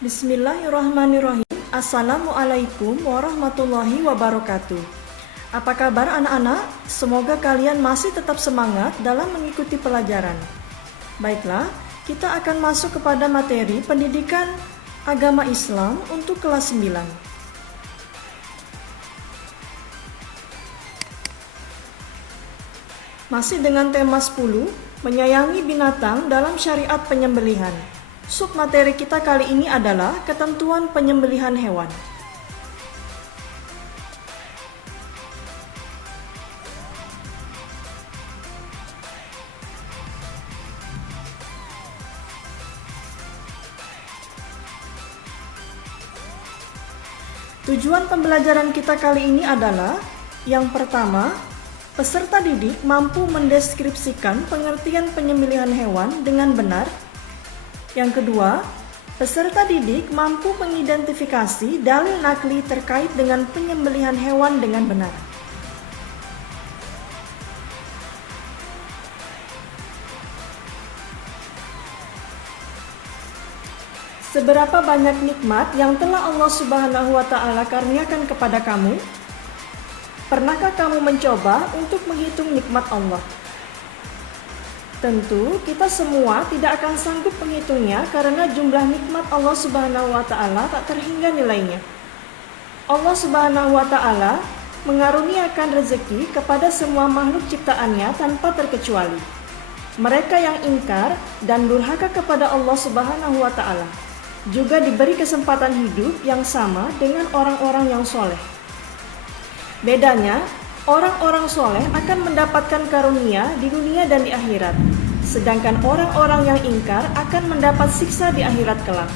Bismillahirrahmanirrahim. Assalamualaikum warahmatullahi wabarakatuh. Apa kabar anak-anak? Semoga kalian masih tetap semangat dalam mengikuti pelajaran. Baiklah, kita akan masuk kepada materi pendidikan agama Islam untuk kelas 9. Masih dengan tema 10, menyayangi binatang dalam syariat penyembelihan. Submateri kita kali ini adalah ketentuan penyembelihan hewan. Tujuan pembelajaran kita kali ini adalah yang pertama, peserta didik mampu mendeskripsikan pengertian penyembelihan hewan dengan benar. Yang kedua, peserta didik mampu mengidentifikasi dalil nakli terkait dengan penyembelihan hewan dengan benar. Seberapa banyak nikmat yang telah Allah Subhanahu wa Ta'ala karuniakan kepada kamu? Pernahkah kamu mencoba untuk menghitung nikmat Allah? Tentu, kita semua tidak akan sanggup menghitungnya karena jumlah nikmat Allah Subhanahu wa Ta'ala tak terhingga nilainya. Allah Subhanahu wa Ta'ala mengaruniakan rezeki kepada semua makhluk ciptaannya tanpa terkecuali. Mereka yang ingkar dan durhaka kepada Allah Subhanahu wa Ta'ala juga diberi kesempatan hidup yang sama dengan orang-orang yang soleh. Bedanya, orang-orang soleh akan mendapatkan karunia di dunia dan di akhirat, sedangkan orang-orang yang ingkar akan mendapat siksa di akhirat kelak.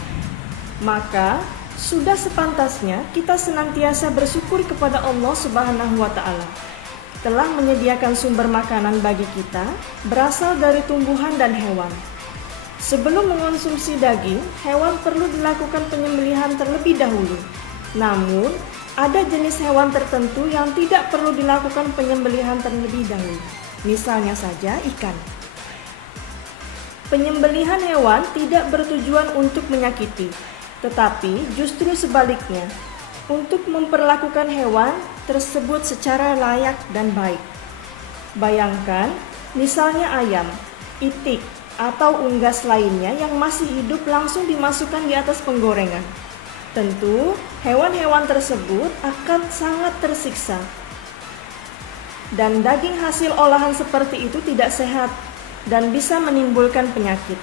Maka, sudah sepantasnya kita senantiasa bersyukur kepada Allah Subhanahu wa Ta'ala telah menyediakan sumber makanan bagi kita berasal dari tumbuhan dan hewan. Sebelum mengonsumsi daging, hewan perlu dilakukan penyembelihan terlebih dahulu. Namun, ada jenis hewan tertentu yang tidak perlu dilakukan penyembelihan terlebih dahulu. Misalnya saja ikan. Penyembelihan hewan tidak bertujuan untuk menyakiti, tetapi justru sebaliknya, untuk memperlakukan hewan tersebut secara layak dan baik. Bayangkan, misalnya ayam, itik, atau unggas lainnya yang masih hidup langsung dimasukkan di atas penggorengan. Tentu, hewan-hewan tersebut akan sangat tersiksa. Dan daging hasil olahan seperti itu tidak sehat dan bisa menimbulkan penyakit.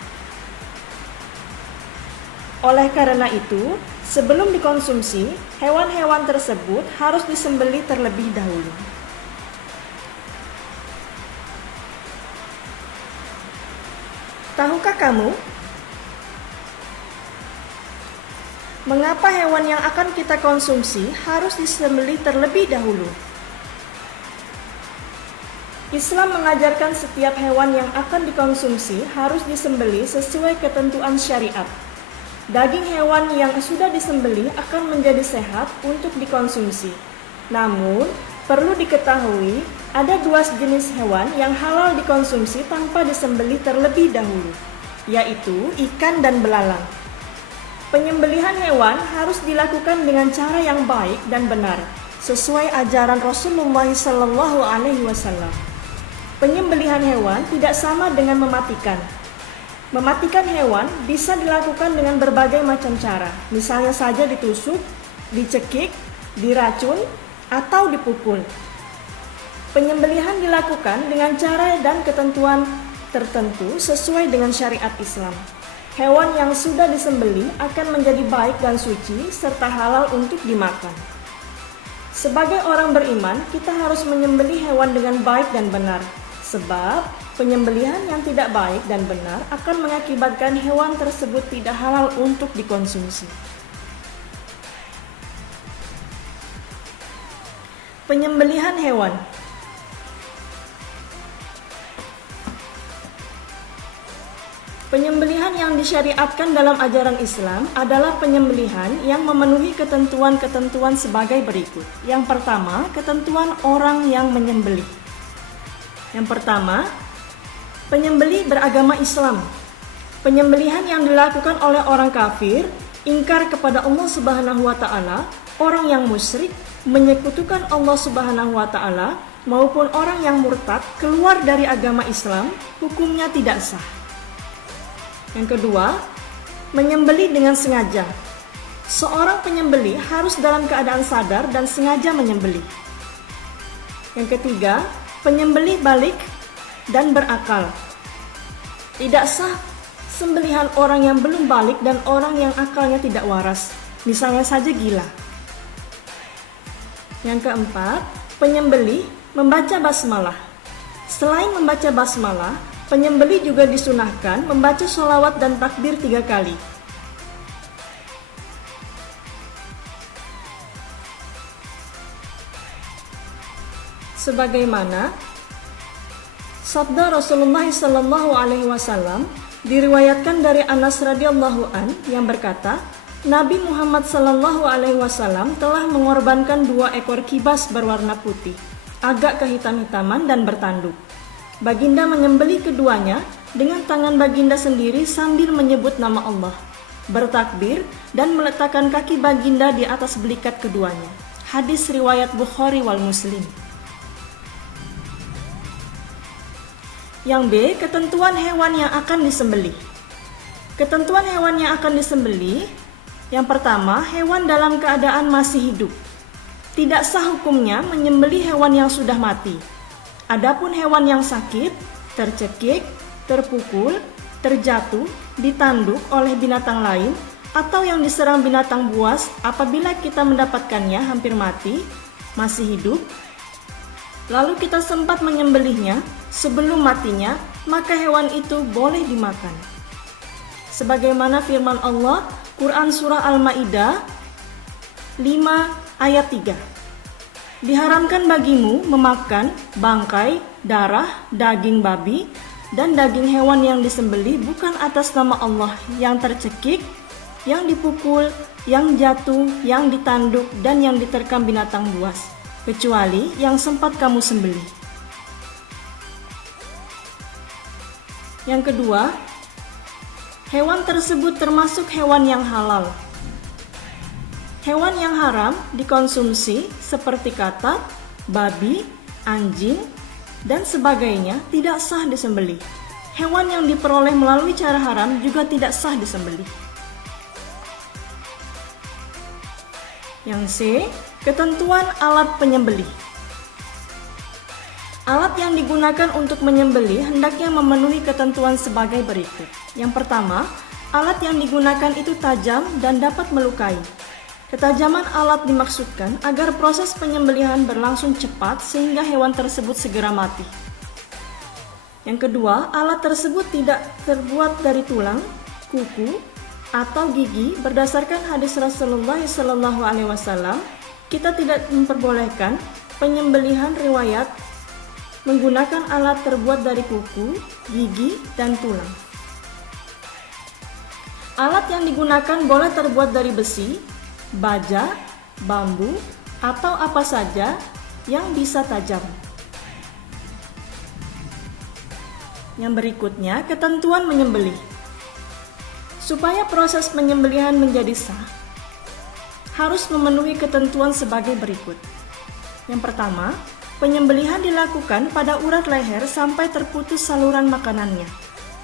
Oleh karena itu, sebelum dikonsumsi, hewan-hewan tersebut harus disembelih terlebih dahulu. Tahukah kamu mengapa hewan yang akan kita konsumsi harus disembelih terlebih dahulu? Islam mengajarkan setiap hewan yang akan dikonsumsi harus disembelih sesuai ketentuan syariat. Daging hewan yang sudah disembelih akan menjadi sehat untuk dikonsumsi. Namun, perlu diketahui ada dua jenis hewan yang halal dikonsumsi tanpa disembelih terlebih dahulu, yaitu ikan dan belalang. Penyembelihan hewan harus dilakukan dengan cara yang baik dan benar, sesuai ajaran Rasulullah SAW. Penyembelihan hewan tidak sama dengan mematikan. Mematikan hewan bisa dilakukan dengan berbagai macam cara, misalnya saja ditusuk, dicekik, diracun, atau dipukul. Penyembelihan dilakukan dengan cara dan ketentuan tertentu sesuai dengan syariat Islam. Hewan yang sudah disembelih akan menjadi baik dan suci serta halal untuk dimakan. Sebagai orang beriman, kita harus menyembelih hewan dengan baik dan benar, sebab penyembelihan yang tidak baik dan benar akan mengakibatkan hewan tersebut tidak halal untuk dikonsumsi. Penyembelihan hewan. Penyembelihan yang disyariatkan dalam ajaran Islam adalah penyembelihan yang memenuhi ketentuan-ketentuan sebagai berikut. Yang pertama, ketentuan orang yang menyembelih. Yang pertama, penyembelih beragama Islam. Penyembelihan yang dilakukan oleh orang kafir ingkar kepada Allah Subhanahu wa taala, orang yang musyrik menyekutukan Allah Subhanahu wa taala maupun orang yang murtad keluar dari agama Islam, hukumnya tidak sah. Yang kedua, menyembelih dengan sengaja. Seorang penyembelih harus dalam keadaan sadar dan sengaja menyembelih. Yang ketiga, penyembelih balik dan berakal. Tidak sah sembelihan orang yang belum balik dan orang yang akalnya tidak waras, misalnya saja gila. Yang keempat, penyembelih membaca basmalah. Selain membaca basmalah, penyembelih juga disunahkan membaca sholawat dan takbir 3 kali. Sebagaimana sabda Rasulullah SAW diriwayatkan dari Anas radhiyallahu an yang berkata, Nabi Muhammad SAW telah mengorbankan 2 ekor kibas berwarna putih, agak kehitam-hitaman dan bertanduk. Baginda menyembelih keduanya dengan tangan baginda sendiri sambil menyebut nama Allah, bertakbir dan meletakkan kaki baginda di atas belikat keduanya. Hadis riwayat Bukhari wal Muslim. Yang B, ketentuan hewan yang akan disembelih. Ketentuan hewan yang akan disembelih, yang pertama, hewan dalam keadaan masih hidup. Tidak sah hukumnya menyembelih hewan yang sudah mati. Adapun hewan yang sakit, tercekik, terpukul, terjatuh, ditanduk oleh binatang lain, atau yang diserang binatang buas apabila kita mendapatkannya hampir mati, masih hidup, lalu kita sempat menyembelihnya sebelum matinya, maka hewan itu boleh dimakan. Sebagaimana firman Allah, Quran Surah Al-Ma'idah 5 ayat 3. Diharamkan bagimu memakan bangkai, darah, daging babi, dan daging hewan yang disembelih bukan atas nama Allah, yang tercekik, yang dipukul, yang jatuh, yang ditanduk, dan yang diterkam binatang buas, kecuali yang sempat kamu sembelih. Yang kedua, hewan tersebut termasuk hewan yang halal. Hewan yang haram dikonsumsi seperti katak, babi, anjing, dan sebagainya tidak sah disembelih. Hewan yang diperoleh melalui cara haram juga tidak sah disembelih. Yang C, ketentuan alat penyembelih. Alat yang digunakan untuk menyembelih hendaknya memenuhi ketentuan sebagai berikut. Yang pertama, alat yang digunakan itu tajam dan dapat melukai. Ketajaman alat dimaksudkan agar proses penyembelihan berlangsung cepat sehingga hewan tersebut segera mati. Yang kedua, alat tersebut tidak terbuat dari tulang, kuku, atau gigi. Berdasarkan hadis Rasulullah SAW, kita tidak memperbolehkan penyembelihan riwayat menggunakan alat terbuat dari kuku, gigi, dan tulang. Alat yang digunakan boleh terbuat dari besi, baja, bambu, atau apa saja yang bisa tajam. Yang berikutnya, ketentuan menyembelih. Supaya proses penyembelihan menjadi sah, harus memenuhi ketentuan sebagai berikut. Yang pertama, penyembelihan dilakukan pada urat leher sampai terputus saluran makanannya,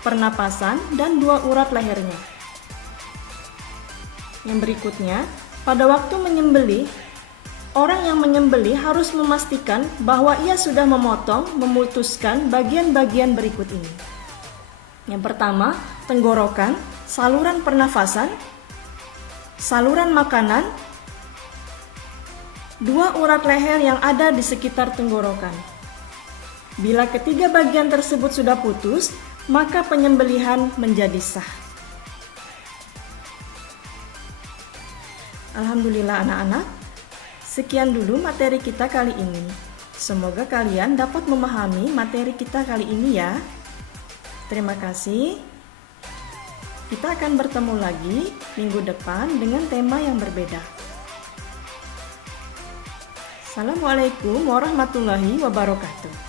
pernapasan, dan 2 urat lehernya. Yang berikutnya, pada waktu menyembelih, orang yang menyembelih harus memastikan bahwa ia sudah memutuskan bagian-bagian berikut ini. Yang pertama, tenggorokan, saluran pernafasan, saluran makanan, 2 urat leher yang ada di sekitar tenggorokan. Bila ketiga bagian tersebut sudah putus, maka penyembelihan menjadi sah. Alhamdulillah anak-anak, sekian dulu materi kita kali ini. Semoga kalian dapat memahami materi kita kali ini ya. Terima kasih. Kita akan bertemu lagi minggu depan dengan tema yang berbeda. Assalamualaikum warahmatullahi wabarakatuh.